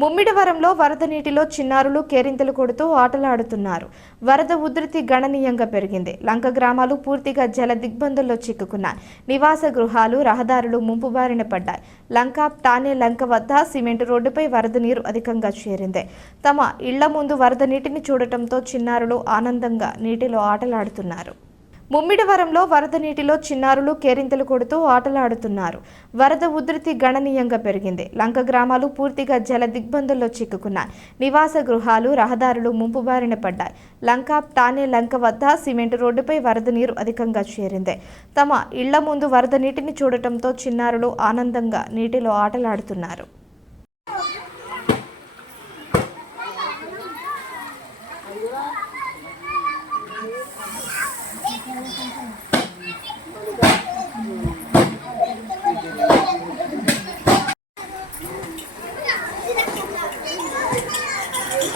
ముమ్మిడివరంలో వరద నీటిలో చిన్నారులు కేరింతలు కొడుతూ ఆటలాడుతున్నారు. వరద ఉధృతి గణనీయంగా పెరిగింది. లంక గ్రామాలు పూర్తిగా జల దిగ్బంధంలో చిక్కుకున్నాయి. నివాస గృహాలు రహదారులు ముంపు బారిన పడ్డాయి. లంక టానే లంక వద్ద సిమెంట్ రోడ్డుపై వరద నీరు అధికంగా చేరింది. తమ ఇళ్ళ ముందు వరద నీటిని చూడటంతో చిన్నారులు ఆనందంగా నీటిలో ఆటలాడుతున్నారు. ముమ్మిడివరంలో వరద నీటిలో చిన్నారులు కేరింతలు కొడుతూ ఆటలాడుతున్నారు. వరద ఉధృతి గణనీయంగా పెరిగింది. లంక గ్రామాలు పూర్తిగా జల దిగ్బంధంలో చిక్కుకున్నాయి. నివాస గృహాలు రహదారులు ముంపు బారిన పడ్డాయి. లంక టానే లంక వద్ద సిమెంట్ రోడ్డుపై వరద నీరు అధికంగా చేరింది. తమ ఇళ్ళ ముందు వరద నీటిని చూడటంతో చిన్నారులు ఆనందంగా నీటిలో ఆటలాడుతున్నారు.